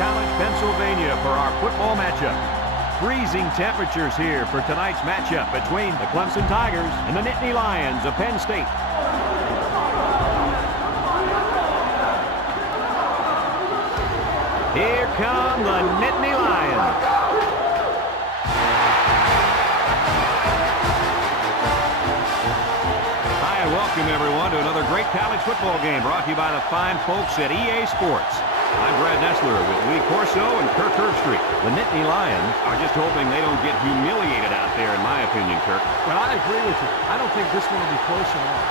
College, Pennsylvania for our football matchup. Freezing temperatures here for tonight's matchup between the Clemson Tigers and the Nittany Lions of Penn State. Here come the Nittany Lions. Hi, and welcome everyone to another great college football game brought to you by the fine folks at EA Sports. I'm Brad Nessler with Lee Corso and Kirk Herbstreit. The Nittany Lions are just hoping they don't get humiliated out there, in my opinion, Kirk. Well, I agree with you. I don't think this one will be close at all.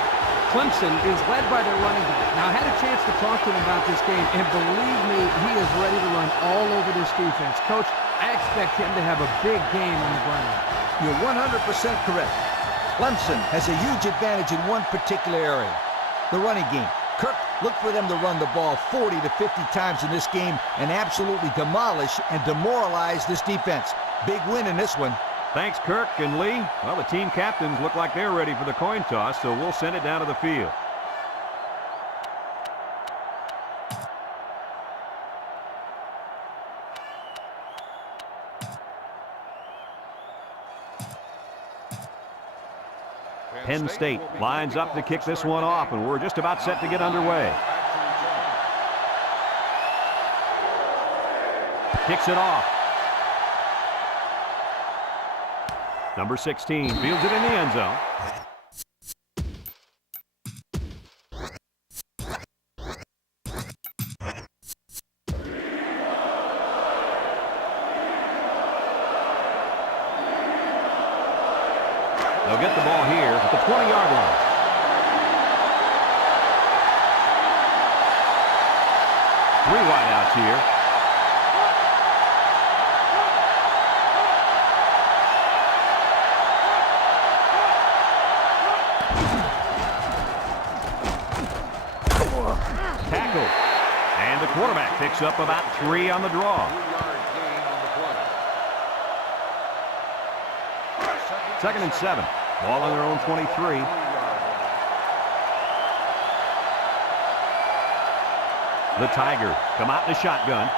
Clemson is led by their running back. Now, I had a chance to talk to him about this game, and believe me, he is ready to run all over this defense. Coach, I expect him to have a big game on the ground. You're 100% correct. Clemson has a huge advantage in one particular area, the running game. Kirk, look for them to run the ball 40 to 50 times in this game and absolutely demolish and demoralize this defense. Big win in this one. Thanks, Kirk and Lee. Well, the team captains look like they're ready for the coin toss, so we'll send it down to the field. Penn State lines up to kick this one off, and we're just about set to get underway. Kicks it off. Number 16 fields it in the end zone. They'll get the ball here at the 20-yard line. Three wideouts here. Tackle. And the quarterback picks up about 3 on the draw. Second and 7. Ball on their own 23. The Tigers come out in the shotgun.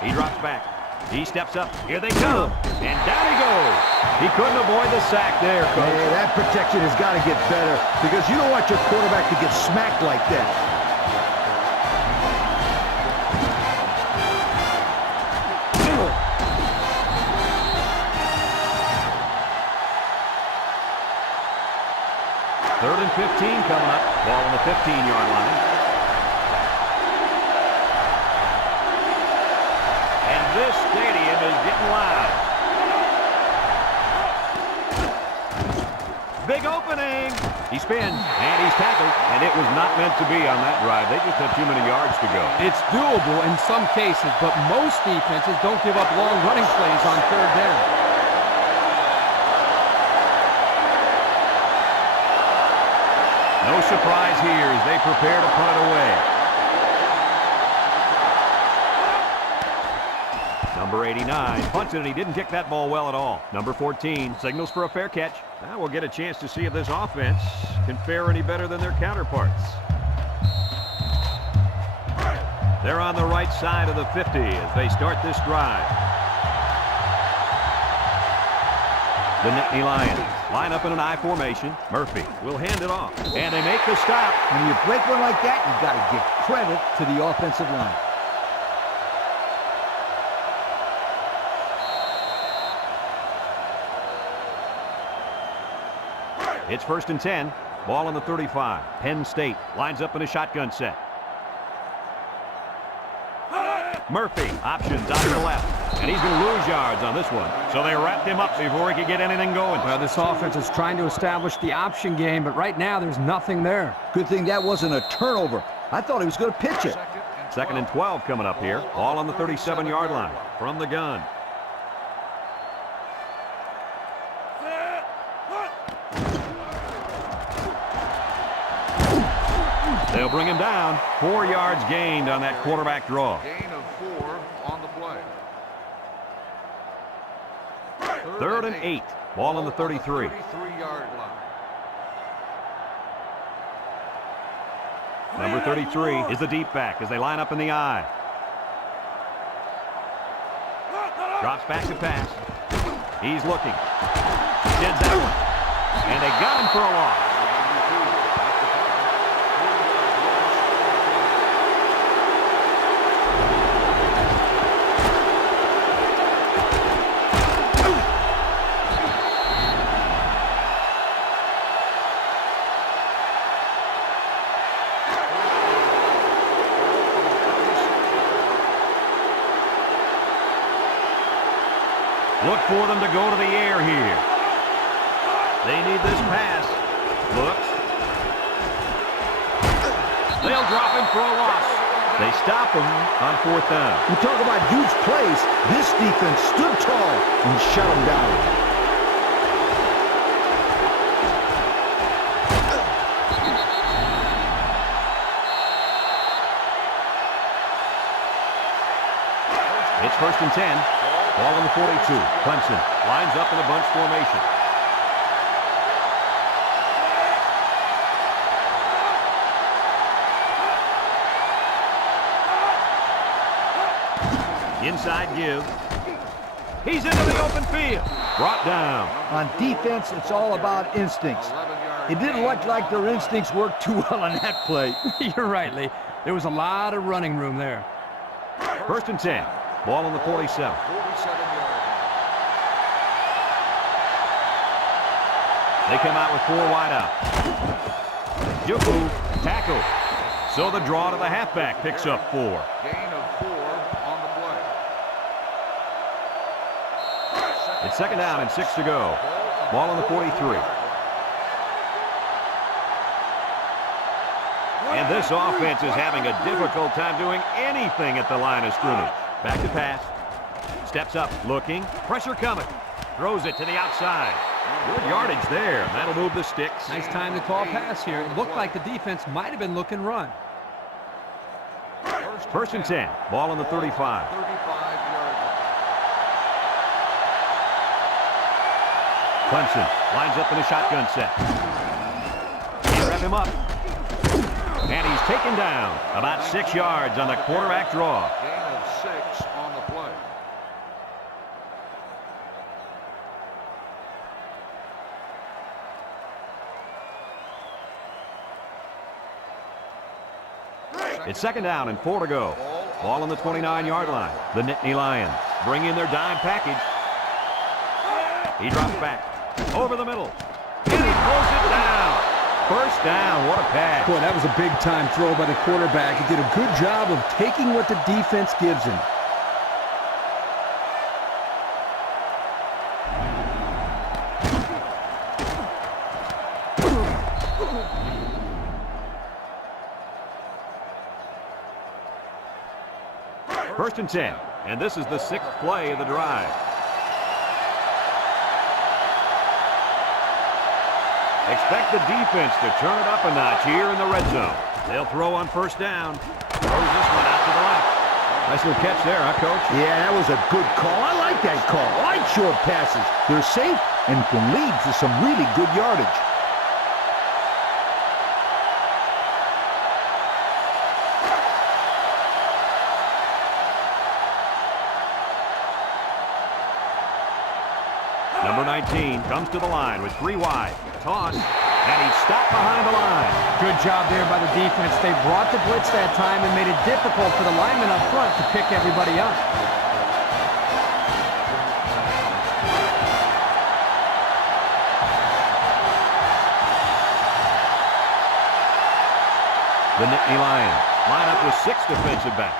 He drops back. He steps up. Here they come. And down he goes. He couldn't avoid the sack there, Coach. Hey, that protection has got to get better because you don't want your quarterback to get smacked like that. Third and 15 coming up. Ball on the 15-yard line. And this stadium is getting loud. Big opening. He spins, and he's tackled, and it was not meant to be on that drive. They just had too many yards to go. It's doable in some cases, but most defenses don't give up long running plays on third down. No surprise here as they prepare to punt it away. Number 89 punts it, and he didn't kick that ball well at all. Number 14 signals for a fair catch. Now we'll get a chance to see if this offense can fare any better than their counterparts. They're on the right side of the 50 as they start this drive. The Nittany Lions line up in an I formation. Murphy will hand it off, and they make the stop. When you break one like that, you've got to give credit to the offensive line. It's first and 10. Ball on the 35. Penn State lines up in a shotgun set. Murphy options out to the left. And he's going to lose yards on this one. So they wrapped him up before he could get anything going. Well, this offense is trying to establish the option game, but right now there's nothing there. Good thing that wasn't a turnover. I thought he was going to pitch it. Second and 12 coming up here. Ball on the 37-yard line from the gun. They'll bring him down. 4 yards gained on that quarterback draw. Gain of 4 on the play. Third and 8. Ball on the 33. 33-yard line. Number 33 is the deep back as they line up in the I. Drops back to pass. He's looking. Sends that one. And they got him for a loss. Look for them to go to the air here. They need this pass. Looks. They'll drop him for a loss. They stop him on 4th down. You talk about huge plays. This defense stood tall and shut them down. It's 1st and 10. Ball on the 42. Clemson lines up in a bunch formation. Inside give. He's into the open field. Brought down. On defense, it's all about instincts. It didn't look like their instincts worked too well on that play. You're right, Lee. There was a lot of running room there. 1st and 10. Ball on the 47. 47 yards. They come out with 4 wide out. Juku tackle. So the draw to the halfback picks up 4. Gain of 4 on the play. It's 2nd down and 6 to go. Ball on the 43. And this offense is having a difficult time doing anything at the line of scrimmage. Back to pass. Steps up, looking. Pressure coming. Throws it to the outside. Good yardage there. That'll move the sticks. Nice time to call pass here. It looked like the defense might have been looking run. 1st and 10. Ball on the 35. 35 yards. Clemson lines up in a shotgun set. Can't wrap him up. And he's taken down about 6 yards on the quarterback draw. Gain of 6 on the play. It's 2nd down and 4 to go. Ball on the 29-yard line. The Nittany Lions bring in their dime package. He drops back. Over the middle. And he throws it down. 1st down. What a pass. Boy, that was a big-time throw by the quarterback. He did a good job of taking what the defense gives him. First and 10. And this is the 6th play of the drive. Expect the defense to turn it up a notch here in the red zone. They'll throw on 1st down. Throws this one out to the left. Nice little catch there, huh, Coach? Yeah, that was a good call. I like that call. I like short passes. They're safe and can lead to some really good yardage. Number 19 comes to the line with 3 wide. Toss, and he's stopped behind the line. Good job there by the defense. They brought the blitz that time and made it difficult for the linemen up front to pick everybody up. The Nittany Lions line up with 6 defensive backs.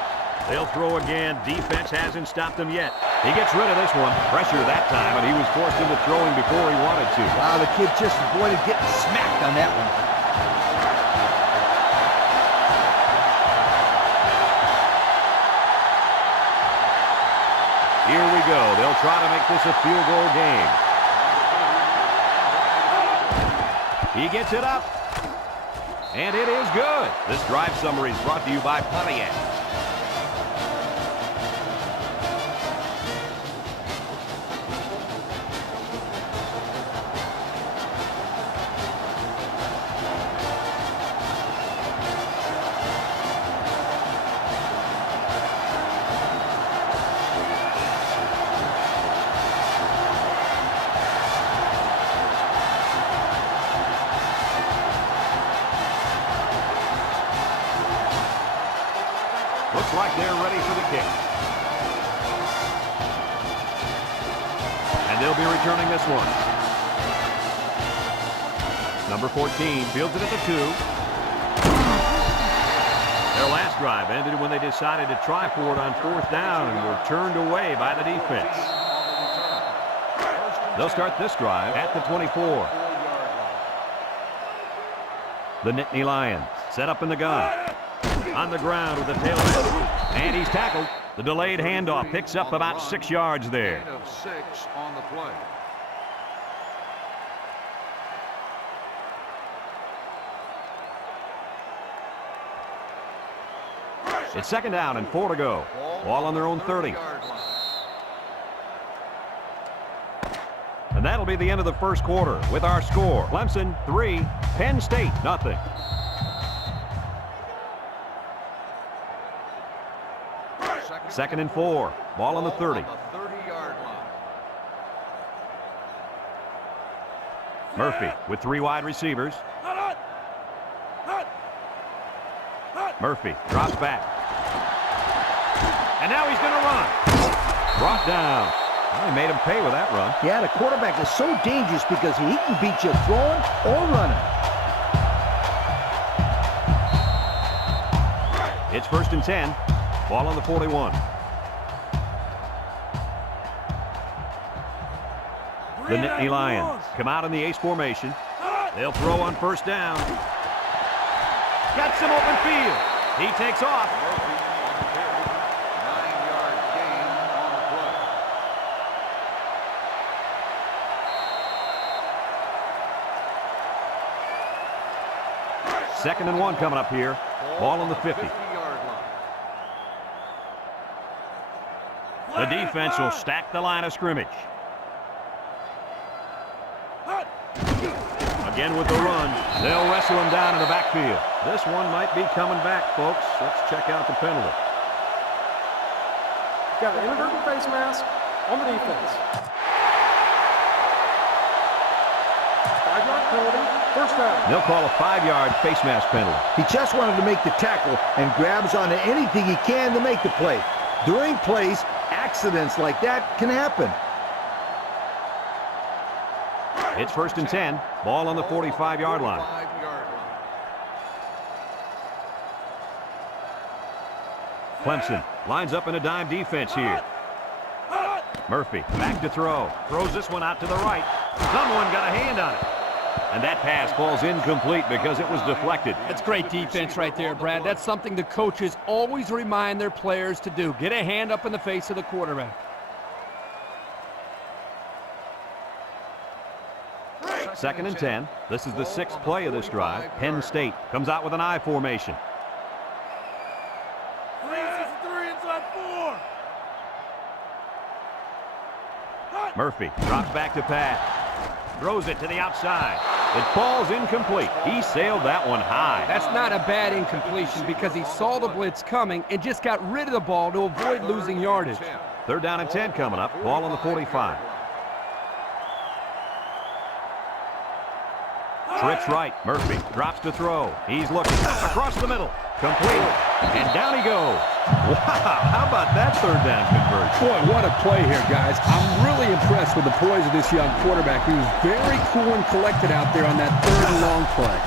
They'll throw again. Defense hasn't stopped them yet. He gets rid of this one. Pressure that time, and he was forced into throwing before he wanted to. Wow, the kid just avoided getting smacked on that one. Here we go. They'll try to make this a field goal game. He gets it up. And it is good. This drive summary is brought to you by Pontiac. like they're ready for the kick. And they'll be returning this one. Number 14 fields it at the 2. Their last drive ended when they decided to try for it on 4th down and were turned away by the defense. They'll start this drive at the 24. The Nittany Lions set up in the gun. On the ground with the tailback. And he's tackled. The delayed handoff picks up about 6 yards there. Gain of 6 on the play. It's 2nd down and 4 to go. Ball on their own 30. And that'll be the end of the first quarter with our score. Clemson 3, Penn State nothing. Second and 4. Ball on the 30. 30-yard line. Murphy with 3 wide receivers. Murphy drops back. And now he's going to run. Brought down. Well, he made him pay with that run. Yeah, the quarterback is so dangerous because he can beat you throwing or running. It's 1st and 10. Ball on the 41. The Nittany Lions come out in the ace formation. They'll throw on 1st down. Got some open field. He takes off. 9-yard gain on the play. 2nd and 1 coming up here. Ball on the 50. 50-yard line. The defense will stack the line of scrimmage. Again with the run. They'll wrestle him down in the backfield. This one might be coming back, folks. Let's check out the penalty. Got an inadvertent face mask on the defense. 5-yard penalty, 1st down. They'll call a 5-yard face mask penalty. He just wanted to make the tackle and grabs onto anything he can to make the play. During plays, accidents like that can happen. It's 1st and 10. Ball on the 45-yard line. 45-yard line. Clemson lines up in a dime defense here. Murphy back to throw. Throws this one out to the right. Someone got a hand on it. And that pass falls incomplete because it was deflected. That's great defense right there, Brad. That's something the coaches always remind their players to do. Get a hand up in the face of the quarterback. 2nd and 10. This is the 6th play of this drive. Penn State comes out with an I formation. Murphy drops back to pass. Throws it to the outside. It falls incomplete. He sailed that one high. That's not a bad incompletion because he saw the blitz coming and just got rid of the ball to avoid losing yardage. 3rd down and 10 coming up. Ball on the 45. Trips right. Murphy drops to throw. He's looking across the middle. Complete. And down he goes. Wow, how about that 3rd down conversion? Boy, what a play here, guys. I'm really impressed with the poise of this young quarterback. He was very cool and collected out there on that 3rd and long play.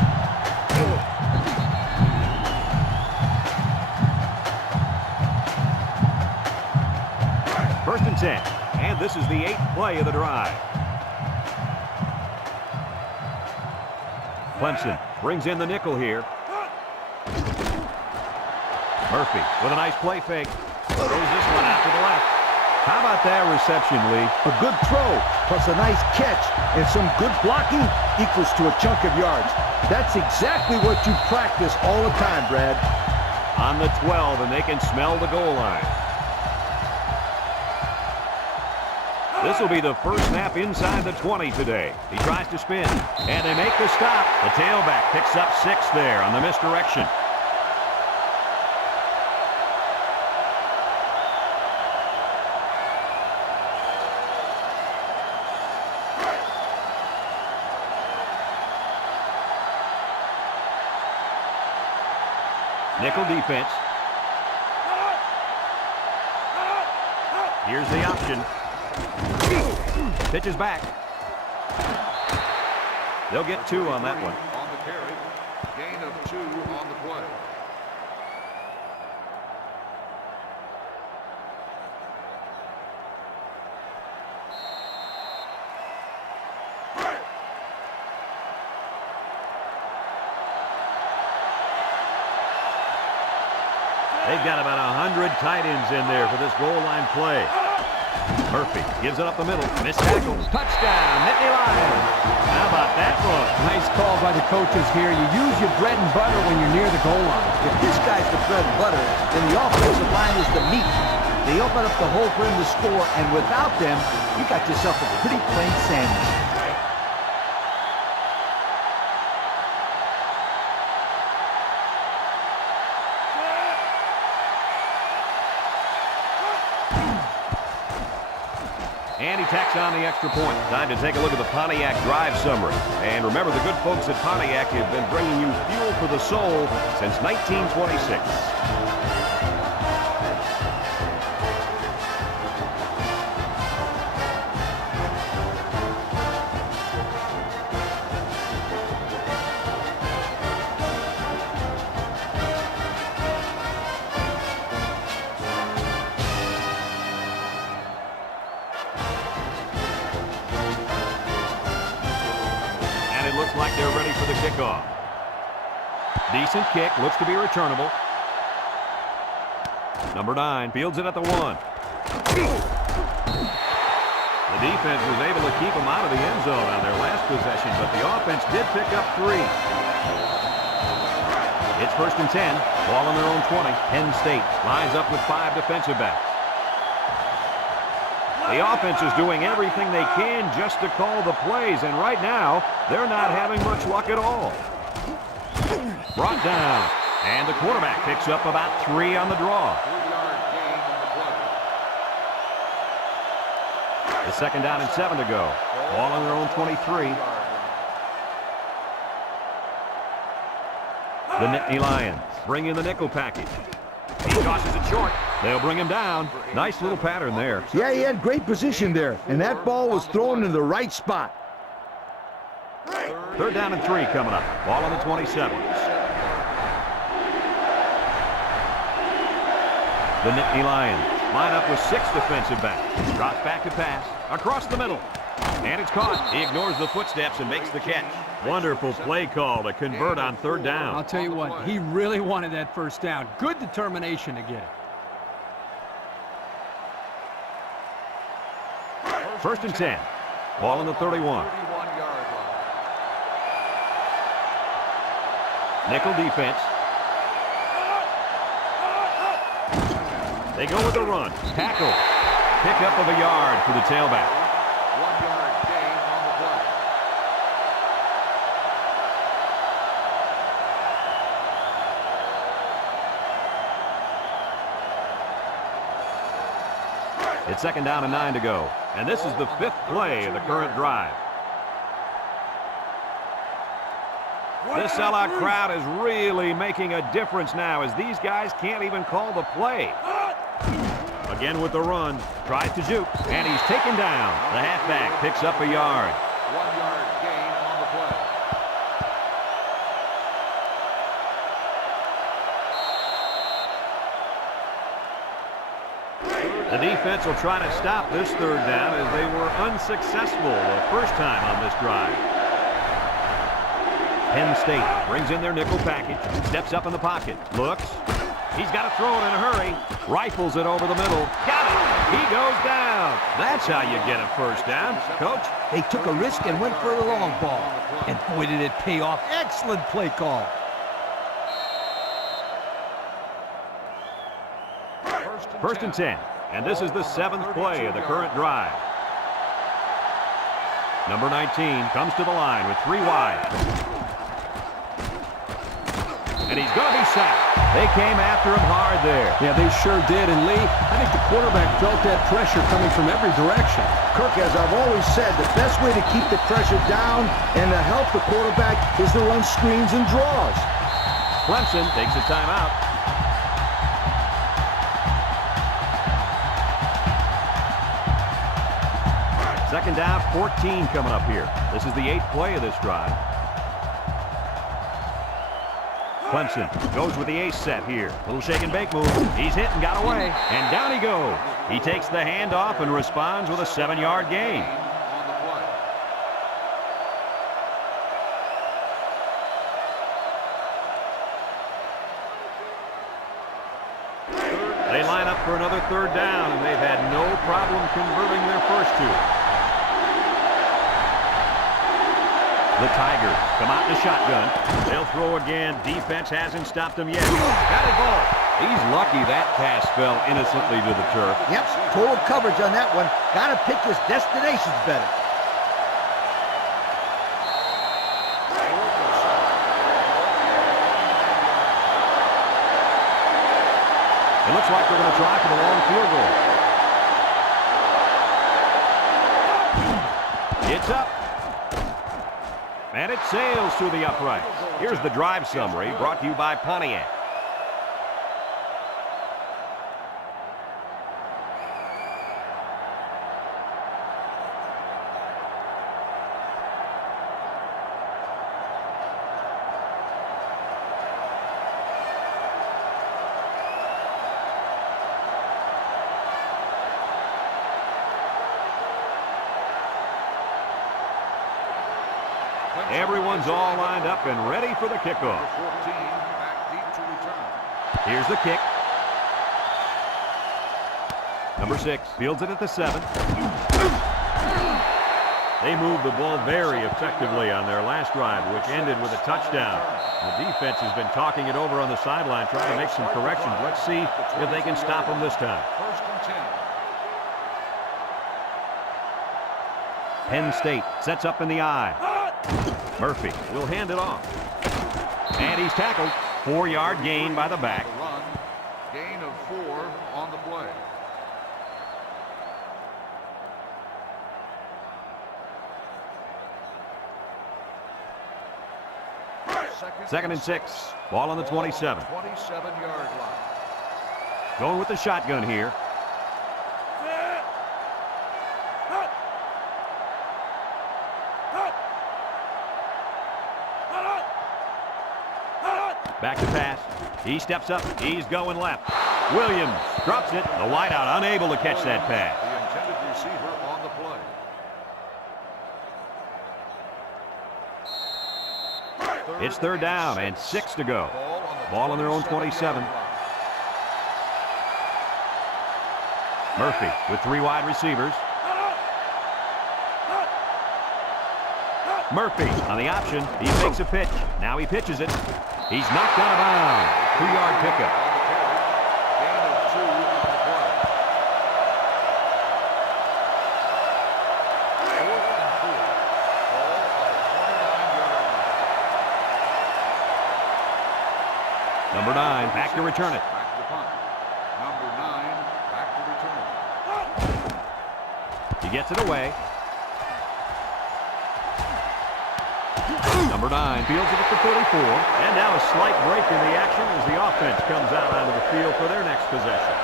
1st and 10. And this is the 8th play of the drive. Clemson brings in the nickel here. Murphy with a nice play fake. Throws this one out to the left. How about that reception, Lee? A good throw plus a nice catch and some good blocking equals to a chunk of yards. That's exactly what you practice all the time, Brad. On the 12, and they can smell the goal line. This will be the first snap inside the 20 today. He tries to spin, and they make the stop. The tailback picks up 6 there on the misdirection. Nickel defense. Here's the option. Pitches back. They'll get 2 on that one. On the carry. Gain of 2 on the play. They've got about 100 tight ends in there for this goal line play. Murphy gives it up the middle. Missed tackles. Touchdown, Nittany Lions. How about that one? Nice call by the coaches here. You use your bread and butter when you're near the goal line. If this guy's the bread and butter, then the offensive line is the meat. They open up the hole for him to score, and without them, you got yourself a pretty plain sandwich. And he tacks on the extra point. Time to take a look at the Pontiac drive summary. And remember, the good folks at Pontiac have been bringing you fuel for the soul since 1926. Like they're ready for the kickoff. Decent kick, looks to be returnable. Number 9 fields it at the 1. The defense was able to keep them out of the end zone on their last possession, but the offense did pick up 3. It's 1st and 10, ball on their own 20. Penn State lines up with 5 defensive backs. The offense is doing everything they can just to call the plays, and right now, they're not having much luck at all. Brought down, and the quarterback picks up about 3 on the draw. 3-yard gain on the play. It's 2nd down and 7 to go. Ball on their own 23. The Nittany Lions bring in the nickel package. He tosses it short. They'll bring him down. Nice little pattern there. Yeah, he had great position there, and that ball was thrown in the right spot. 3rd down and 3 coming up. Ball on the 27. The Nittany Lions line up with 6 defensive backs. Drops back to pass. Across the middle. And it's caught. He ignores the footsteps and makes the catch. Wonderful play call to convert on 3rd down. I'll tell you what, he really wanted that 1st down. Good determination to get it. 1st and 10. Ball on the 31. 31-yard line. Nickel defense. They go with the run. Tackle. Pickup of a yard for the tailback. 1-yard gain on the play. It's 2nd down and 9 to go. And this is the 5th play of the current drive. This sellout crowd is really making a difference now as these guys can't even call the play. Again with the run. Tries to juke. And he's taken down. The halfback picks up a yard. 1-yard gain on the play. The defense will try to stop this 3rd down as they were unsuccessful the first time on this drive. Penn State brings in their nickel package, steps up in the pocket, looks. He's got to throw it in a hurry. Rifles it over the middle. Got it! He goes down. That's how you get a 1st down, Coach. They took a risk and went for the long ball. And boy, did it pay off. Excellent play call. 1st and 10. And this is the 7th play of the current drive. Number 19 comes to the line with 3 wide. And he's going to be sacked. They came after him hard there. Yeah, they sure did. And Lee, I think the quarterback felt that pressure coming from every direction. Kirk, as I've always said, the best way to keep the pressure down and to help the quarterback is to run screens and draws. Clemson takes a timeout. Second down, 14 coming up here. This is the 8th play of this drive. Clemson goes with the ace set here. Little shake and bake move. He's hit and got away. And down he goes. He takes the handoff and responds with a 7-yard gain. On the play. They line up for another third down, and they've had no problem converting their first two. The Tigers come out in the shotgun. They'll throw again. Defense hasn't stopped them yet. Got it ball. He's lucky that pass fell innocently to the turf. Yep, total coverage on that one. Got to pick his destinations better. It looks like they're going to try for the long field goal. It's up. And it sails through the uprights. Here's the drive summary brought to you by Pontiac. Everyone's all lined up and ready for the kickoff. 14 back deep to return. Here's the kick. Number 6 fields it at the 7. They moved the ball very effectively on their last drive, which ended with a touchdown. The defense has been talking it over on the sideline, trying to make some corrections. Let's see if they can stop them this time. First and 10. Penn State sets up in the I. Murphy will hand it off. And he's tackled. 4-yard gain by the back. The run. Gain of 4 on the play. Second and 6. Ball on the 27. 27-yard line. Going with the shotgun here. Back to pass. He steps up. He's going left. Williams drops it. The wideout unable to catch that pass. The intended receiver on the play. It's third down and 6 to go. Ball on their own 27. Murphy with 3 wide receivers. Murphy on the option. He makes a pitch. Now he pitches it. He's knocked out of bounds. 2-yard pickup. Gain of 2 on the play. 4th and 4. Ball on the 29-yard line. Number 9 back to return it. Back to punt. Number 9 back to return it. He gets it away. Number 9 fields it at the 34. And now a slight break in the action as the offense comes out onto the field for their next possession.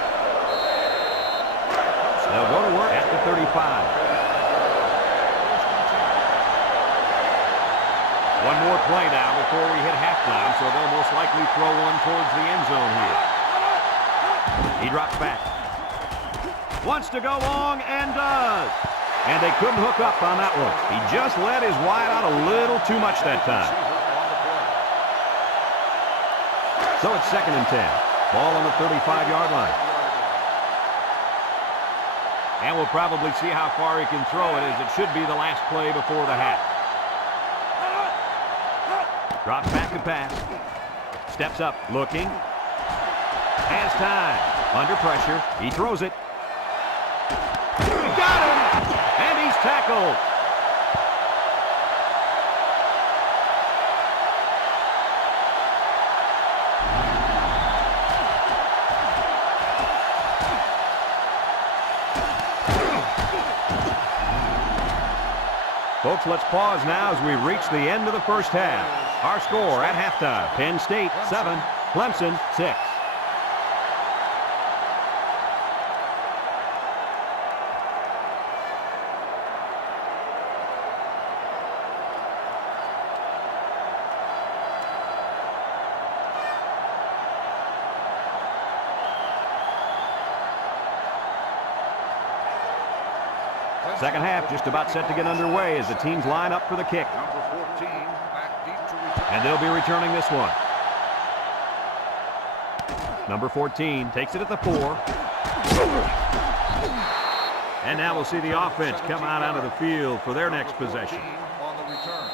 They'll go to work at the 35. One more play now before we hit halftime, so they'll most likely throw one towards the end zone here. He drops back. Wants to go long and does. And they couldn't hook up on that one. He just let his wide out a little too much that time. So it's second and 10. Ball on the 35-yard line. And we'll probably see how far he can throw it, as it should be the last play before the half. Drops back to pass. Steps up, looking. Has time. Under pressure. He throws it. Got him! And he's tackled. Folks, let's pause now as we reach the end of the first half. Our score at halftime, Penn State 7, Clemson 6. Second half just about set to get underway as the teams line up for the kick. Number 14 back deep to return. And they'll be returning this one. Number 14 takes it at the 4. And now we'll see the offense come out onto the field for their next possession. On the return.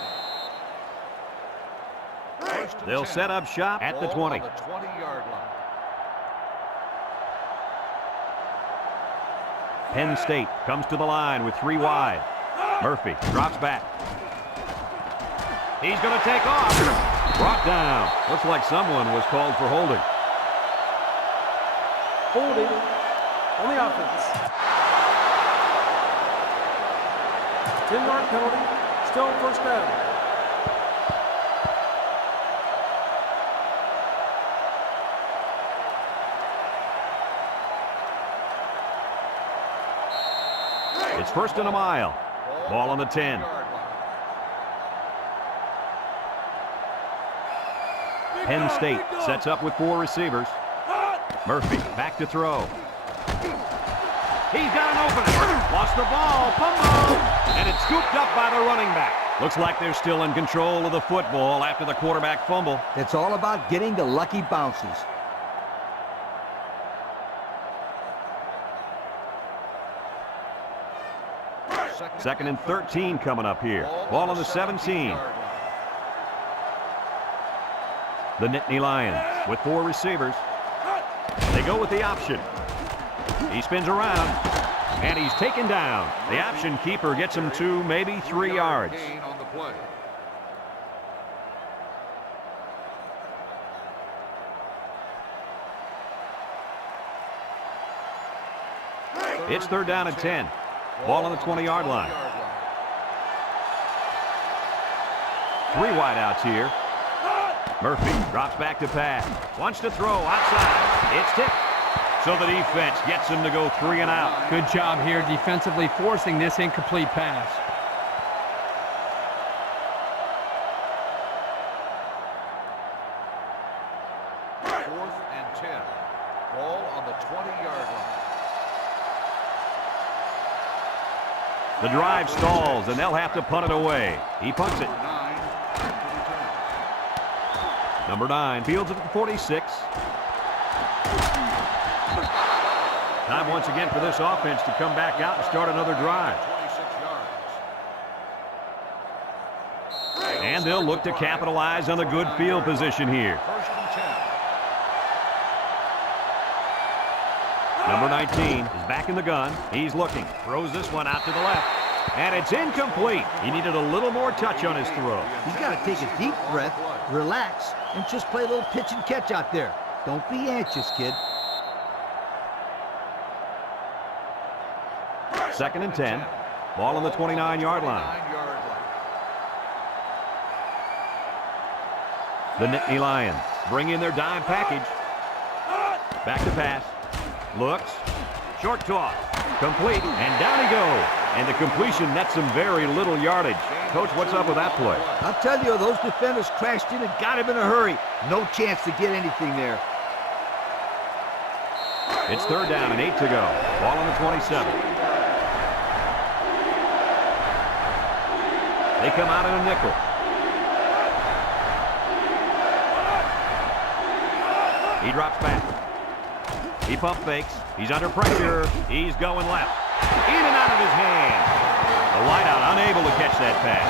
They'll set up shop at the 20. On the 20-yard line. Penn State comes to the line with 3 wide. Murphy drops back. He's going to take off. Brought down. Looks like someone was called for holding. Holding on the offense. 10-yard penalty. Still first down. It's first and a mile. Ball on the 10. Penn State sets up with 4 receivers. Murphy back to throw. He's got an opening. Lost the ball. Fumble. And it's scooped up by the running back. Looks like they're still in control of the football after the quarterback fumble. It's all about getting the lucky bounces. Second and 13 coming up here. Ball on the 17. The Nittany Lions with 4 receivers. They go with the option. He spins around, and he's taken down. The option keeper gets him 2, maybe 3 yards. Gain on the play. It's third down and 10. Ball on the 20-yard line. 3 wideouts here. Murphy drops back to pass. Wants to throw outside. It's tipped. So the defense gets him to go 3 and out. Good job here defensively forcing this incomplete pass. Fourth and 10. Ball on the 20-yard line. The drive stalls, and they'll have to punt it away. He punts it. 9 back to return. Number 9 fields it at the 46. Time once again for this offense to come back out and start another drive. 26 yards. And they'll look to capitalize on the good field position here. First and 10. Number 19 is back in the gun. He's looking. Throws this one out to the left. And it's incomplete. He needed a little more touch on his throw. He's got to take a deep breath, relax, and just play a little pitch and catch out there. Don't be anxious, kid. Second and 10. Ball on the 29-yard line. The Nittany Lions bring in their dime package. Back to pass. Looks. Short toss. Complete. And down he goes. And the completion nets some very little yardage. Coach, what's up with that play? I'll tell you, those defenders crashed in and got him in a hurry. No chance to get anything there. It's third down and 8 to go. Ball on the 27. They come out in a nickel. He drops back. He pump fakes. He's under pressure. He's going left. In and out of his hands. The wideout unable to catch that pass.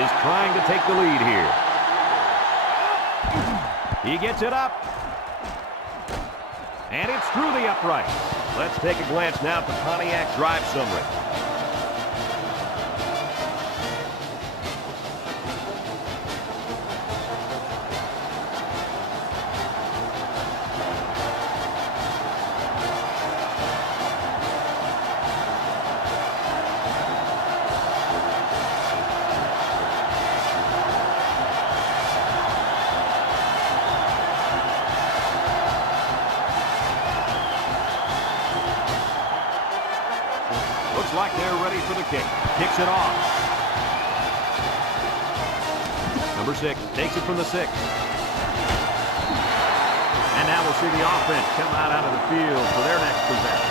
Is trying to take the lead here. He gets it up. And it's through the upright. Let's take a glance now at the Pontiac drive summary. like they're ready for the kick. Kicks it off. Number 6 takes it from the 6. And now we'll see the offense come out of the field for their next possession.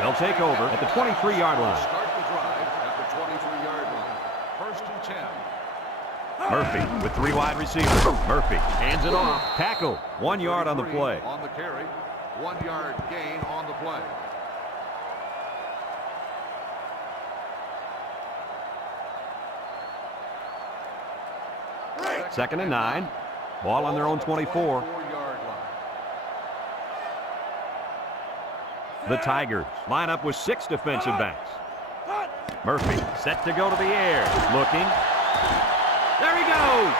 They'll take over at the 23-yard line. Start the drive at the 23-yard line. First and 10. Murphy with 3 wide receivers. Murphy hands it off. Tackle. 1 yard on the play. On the carry. 1 yard gain on the play. Second and 9. Ball on their own 24. The Tigers line up with 6 defensive backs. Murphy set to go to the air. Looking. There he goes.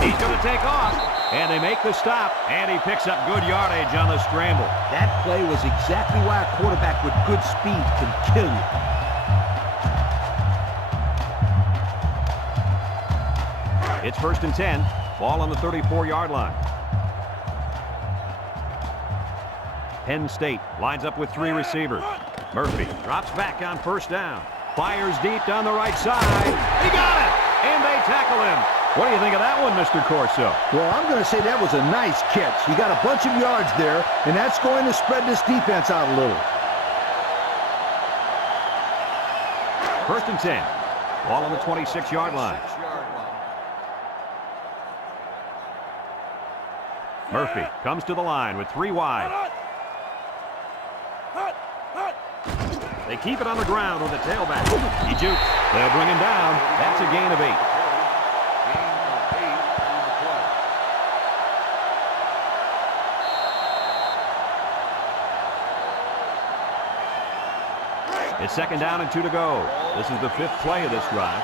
He's going to take off. And they make the stop. And he picks up good yardage on the scramble. That play was exactly why a quarterback with good speed can kill you. It's first and 10. Ball on the 34-yard line. Penn State lines up with 3 receivers. Murphy drops back on first down. Fires deep down the right side. He got it! And they tackle him. What do you think of that one, Mr. Corso? Well, I'm going to say that was a nice catch. He got a bunch of yards there, and that's going to spread this defense out a little. First and 10. Ball on the 26-yard line. Murphy comes to the line with 3 wide. They keep it on the ground with the tailback. He jukes. They'll bring him down. That's a gain of 8. It's second down and 2 to go. This is the 5th play of this drive.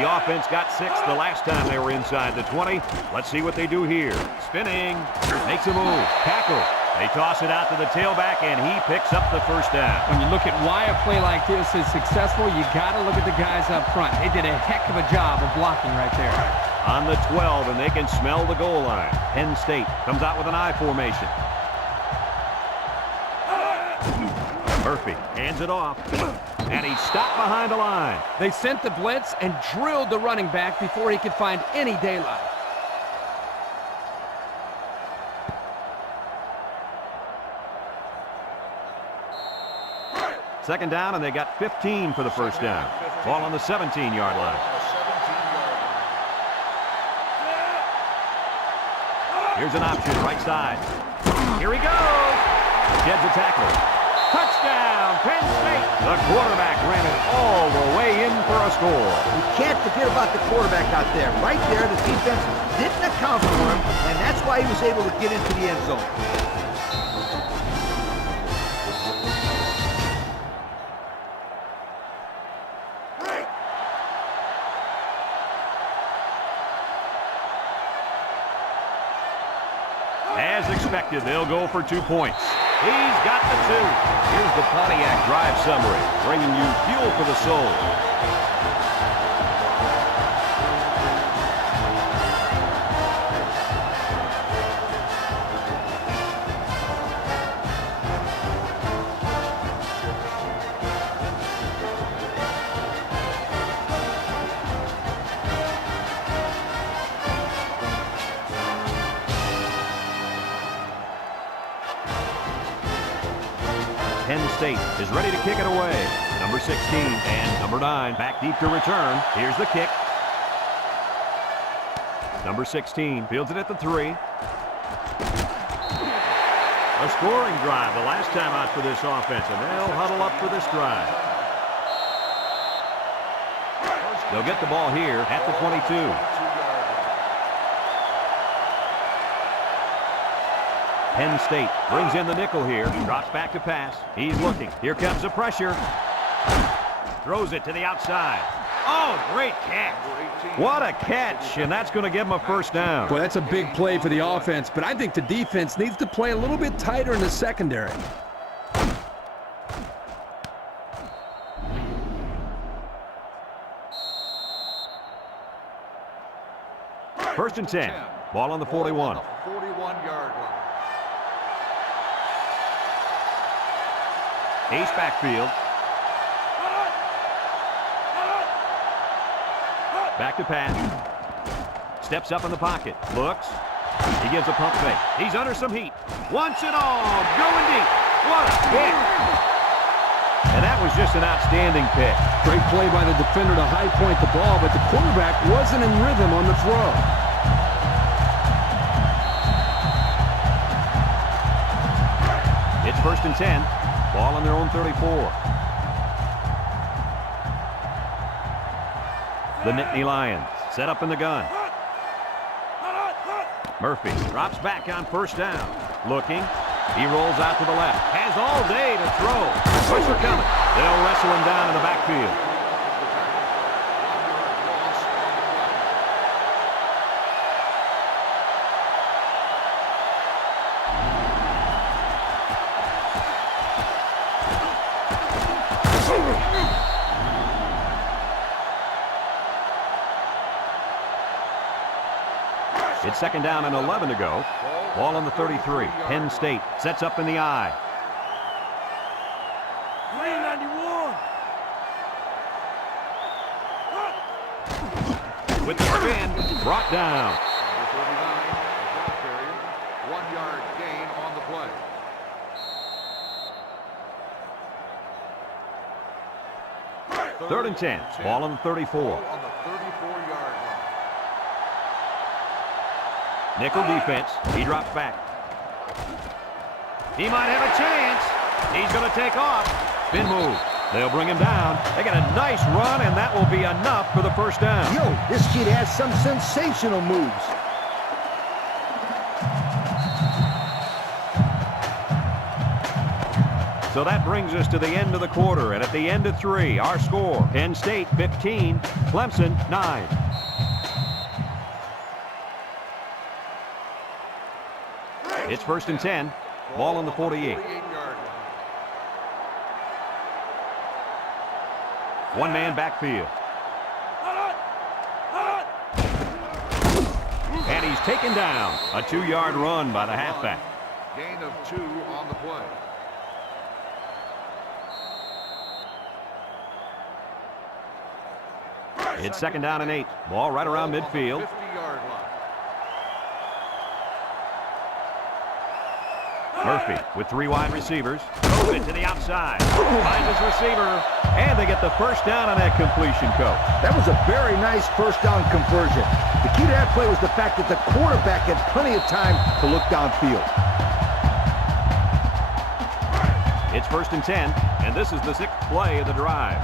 The offense got 6 the last time they were inside the 20. Let's see what they do here. Spinning. Makes a move. Tackle. They toss it out to the tailback, and he picks up the first down. When you look at why a play like this is successful, you got to look at the guys up front. They did a heck of a job of blocking right there. On the 12, and they can smell the goal line. Penn State comes out with an I formation. Murphy hands it off, and he's stopped behind the line. They sent the blitz and drilled the running back before he could find any daylight. Second down, and they got 15 for the first down. Ball on the 17-yard line. Here's an option, right side. Here he goes. Sheds a tackle. Touchdown, Penn State. The quarterback ran it all the way in for a score. You can't forget about the quarterback out there. Right there, the defense didn't account for him, and that's why he was able to get into the end zone. As expected, they'll go for 2 points. He's got the 2. Here's the Pontiac drive summary, bringing you fuel for the soul. Penn State is ready to kick it away. Number 16 and number 9 back deep to return. Here's the kick. Number 16 fields it at the 3. A scoring drive the last time out for this offense, and they'll huddle up for this drive. They'll get the ball here at the 22. Penn State brings in the nickel here. Drops back to pass. He's looking. Here comes the pressure. Throws it to the outside. Oh, great catch. What a catch, and that's going to give him a first down. Well, that's a big play for the offense, but I think the defense needs to play a little bit tighter in the secondary. First and 10. Ball on the 41. 31-yard line. Ace backfield. Back to pass. Steps up in the pocket. Looks. He gives a pump fake. He's under some heat. Once and all. Going deep. What a pick. And that was just an outstanding pick. Great play by the defender to high point the ball, but the quarterback wasn't in rhythm on the throw. It's 1st and 10. Ball on their own 34. The Nittany Lions set up in the gun. Murphy drops back on 1st down. Looking. He rolls out to the left. Has all day to throw. Pressure coming. They'll wrestle him down in the backfield. It's 2nd down and 11 to go. Ball on the 33. Penn State sets up in the I. 391. With the spin, brought down. Number 39, the ball carrier. 1-yard gain on the play. 3rd and 10. Ball on the 34. Ball on the 34-yard line. Nickel defense. He drops back. He might have a chance. He's going to take off. Spin move. They'll bring him down. They get a nice run, and that will be enough for the 1st down. Yo, this kid has some sensational moves. So that brings us to the end of the quarter, and at the end of 3, our score, Penn State 15, Clemson 9. It's 1st and 10. Ball on the 48. 48-yard line. One-man backfield. And he's taken down. A 2-yard run by the halfback. Gain of 2 on the play. It's 2nd down and 8. Ball right around midfield. 50-yard line. Murphy with 3 wide receivers. Throws it to the outside. Finds his receiver. And they get the 1st down on that completion, Coach. That was a very nice 1st down conversion. The key to that play was the fact that the quarterback had plenty of time to look downfield. It's 1st and 10, and this is the 6th play of the drive.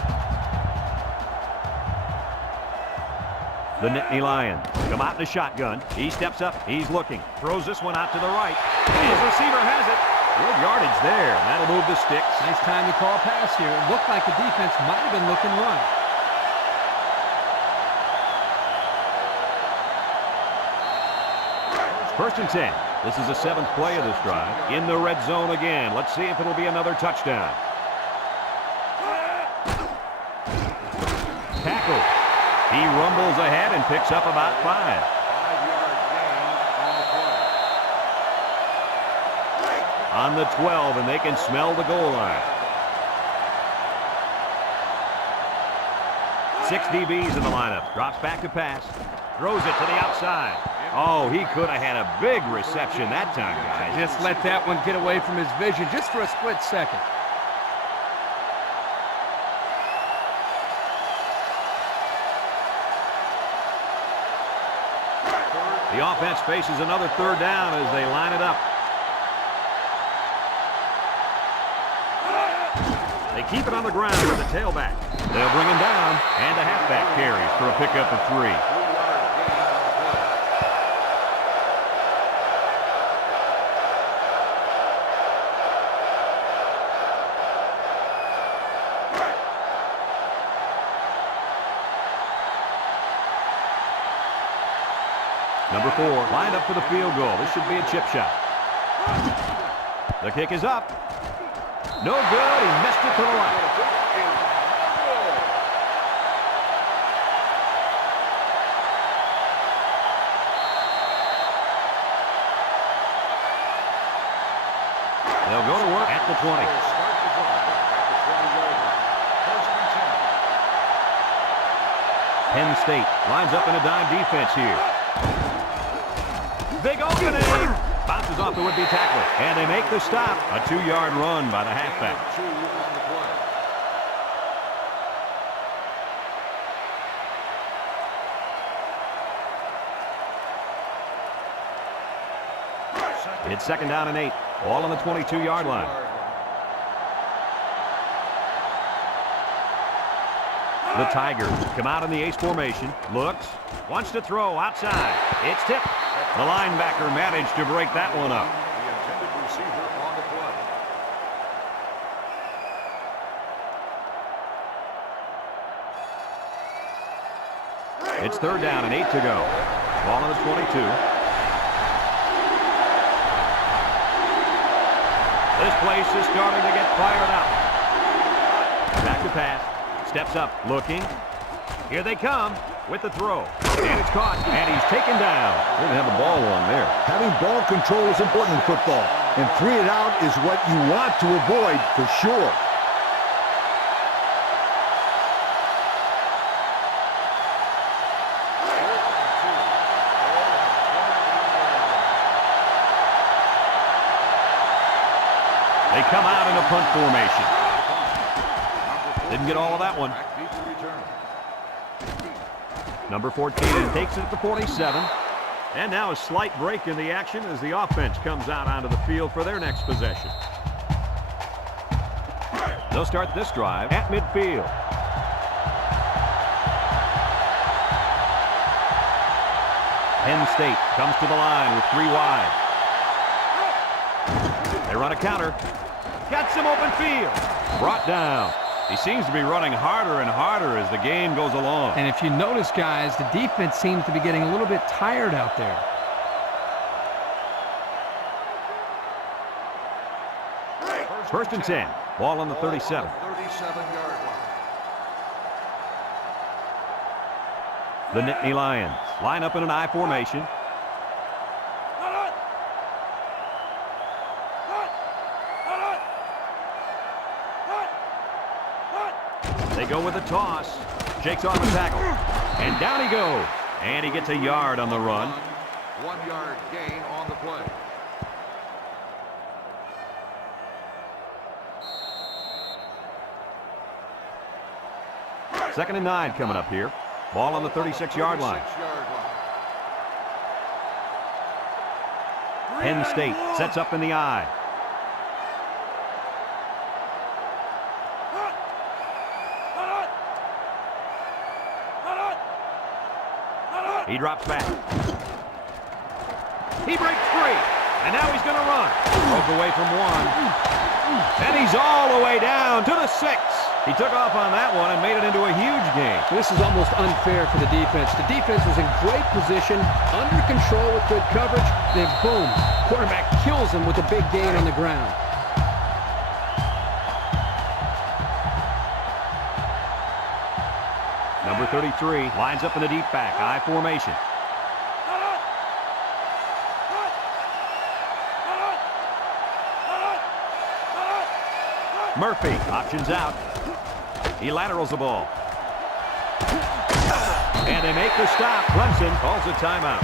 The Nittany Lions come out in a shotgun. He steps up. He's looking. Throws this one out to the right. His receiver has it. Good yardage there, and that'll move the sticks. Nice time to call pass here. It looked like the defense might have been looking run. It's 1st and 10. This is the 7th play of this drive. In the red zone again. Let's see if it'll be another touchdown. Tackle. He rumbles ahead and picks up about 5. 5-yard gain on the play. On the 12, and they can smell the goal line. 6 DBs in the lineup. Drops back to pass. Throws it to the outside. Oh, he could have had a big reception that time, guys. Just let that one get away from his vision just for a split second. The offense faces another 3rd down as they line it up. They keep it on the ground with the tailback. They'll bring him down, and a halfback carries for a pickup of 3. 3-yard gain on the play. Number 4, lined up for the field goal. This should be a chip shot. The kick is up. No good. He missed it to the left. 20. Start the drive at the 20-yard line. First and 10. Penn State lines up in a dime defense here. Big opening. Bounces off the would-be tackler. And they make the stop. A 2-yard run by the halfback. 2 on the play. It's second down and 8. Ball on the 22-yard line. The Tigers come out in the ace formation. Looks. Wants to throw outside. It's tipped. The linebacker managed to break that one up. The intended receiver on the play. It's third down and 8 to go. Ball on the 22. This place is starting to get fired up. Back to pass. Steps up, looking. Here they come with the throw. And it's caught, and he's taken down. Didn't have a ball one there. Having ball control is important in football, and 3 and out is what you want to avoid for sure. They come out in a punt formation. Didn't get all of that one. Number 14 takes it at the 47. And now a slight break in the action as the offense comes out onto the field for their next possession. They'll start this drive at midfield. Penn State comes to the line with 3 wide. They run a counter. Got some open field. Brought down. He seems to be running harder and harder as the game goes along. And if you notice, guys, the defense seems to be getting a little bit tired out there. First and 10. Ball on the 37. 37-yard line. The Nittany Lions line up in an I formation. They go with a toss. Jakes on the tackle. And down he goes. And he gets a yard on the run. 1-yard gain on the play. Second and 9 coming up here. Ball on the 36-yard line. Penn State sets up in the I. He drops back. He breaks free. And now he's going to run. Broke away from 1. And he's all the way down to the 6. He took off on that one and made it into a huge game. This is almost unfair for the defense. The defense was in great position, under control with good coverage. Then boom, quarterback kills him with a big gain on the ground. Number 33 lines up in the deep back, I formation. Murphy options out. He laterals the ball. And they make the stop. Clemson calls a timeout.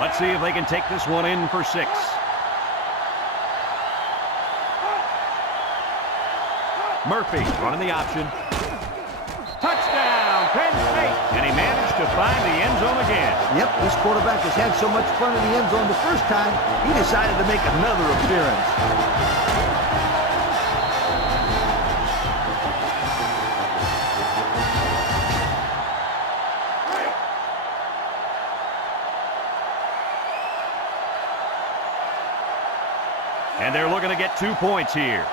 Let's see if they can take this one in for 6. Murphy running the option. Touchdown, Penn State. And he managed to find the end zone again. Yep, this quarterback has had so much fun in the end zone the first time, he decided to make another appearance. And they're looking to get 2 points here.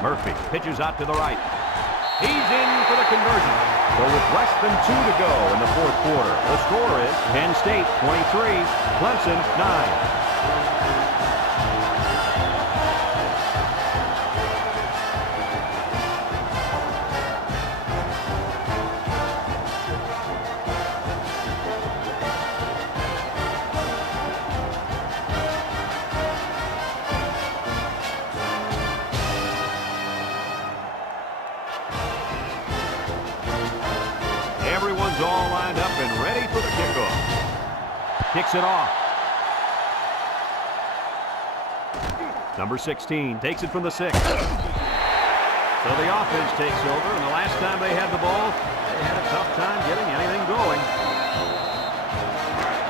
Murphy pitches out to the right. He's in for the conversion. So with less than 2 to go in the fourth quarter, the score is Penn State 23, Clemson 9. Everyone's all lined up and ready for the kickoff. Kicks it off. Number 16 takes it from the 6. So the offense takes over, and the last time they had the ball, they had a tough time getting anything going.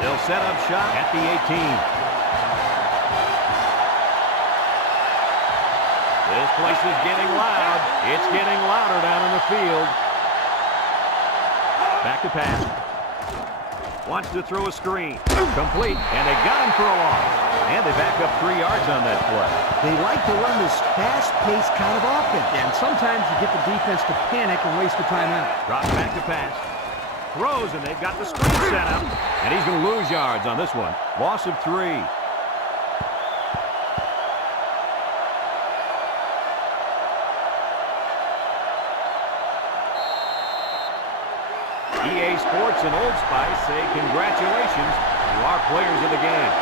They'll set up shop at the 18. This place is getting loud. It's getting louder down in the field. Back to pass. Wants to throw a screen. Complete. And they got him for a loss. And they back up 3 yards on that play. They like to run this fast-paced kind of offense. And sometimes you get the defense to panic and waste the timeout. Drops back to pass. Throws, and they've got the screen set up. And he's going to lose yards on this one. Loss of 3. EA Sports and Old Spice say congratulations to our players of the game.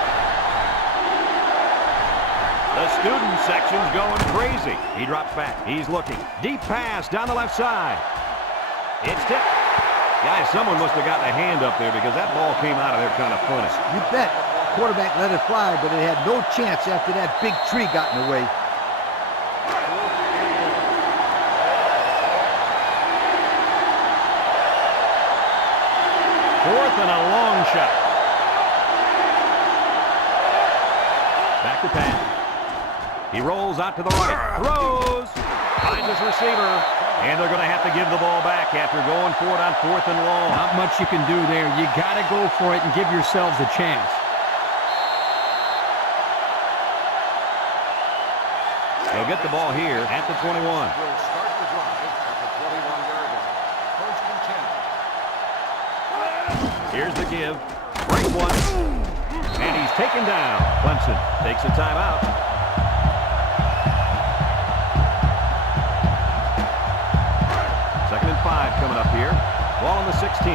The student section's going crazy. He drops back. He's looking. Deep pass down the left side. It's tipped. Guys, someone must have gotten a hand up there because that ball came out of there kind of funny. You bet. Quarterback let it fly, but it had no chance after that big tree got in the way. Fourth and a long shot. Back to pass. He rolls out to the right. Throws. Finds his receiver. And they're going to have to give the ball back after going for it on 4th and long. Not much you can do there. You got to go for it and give yourselves a chance. They'll get the ball here at the 21. Will start the drive at the 21-yard line. First and 10. Here's the give. Break one. And he's taken down. Clemson takes a timeout. Second and 5 coming up here. Ball on the 16.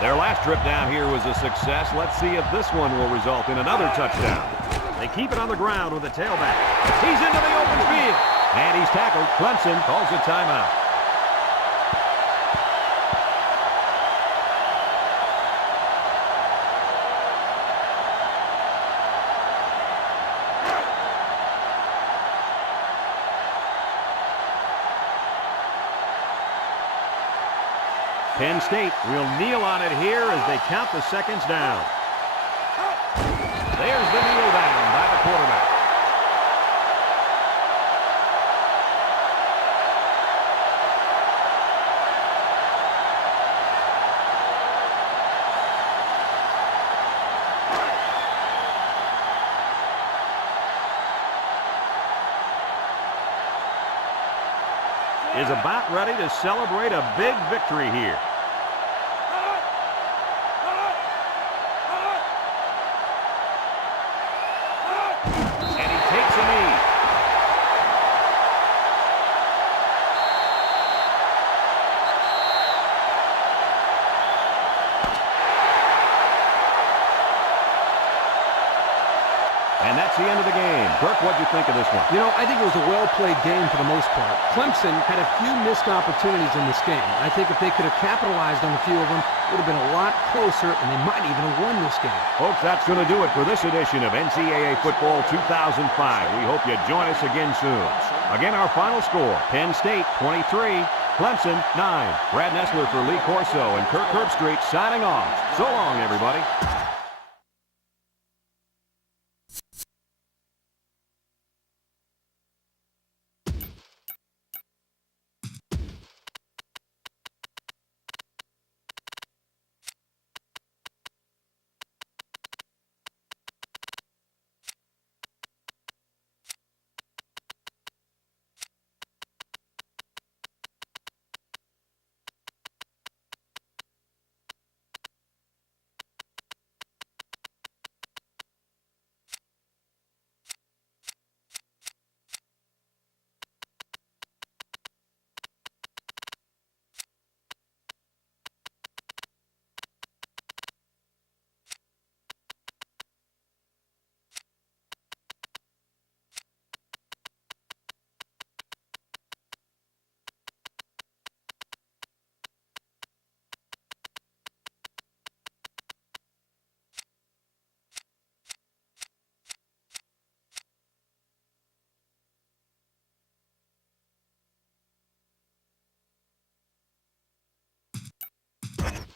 Their last trip down here was a success. Let's see if this one will result in another touchdown. They keep it on the ground with the tailback. He's into the open field. And he's tackled. Clemson calls a timeout. Penn State will kneel on it here as they count the seconds down. There's the kneel down by the quarterback. Is about ready to celebrate a big victory here. And he takes a knee. And that's the end of the game. Kirk, what'd you think of this one? You know, I think it was a well-played game for the most part. Clemson had a few missed opportunities in this game. I think if they could have capitalized on a few of them, it would have been a lot closer, and they might even have won this game. Folks, that's going to do it for this edition of NCAA Football 2005. We hope you join us again soon. Again, our final score, Penn State 23, Clemson 9. Brad Nessler for Lee Corso and Kirk Herbstreit signing off. So long, everybody.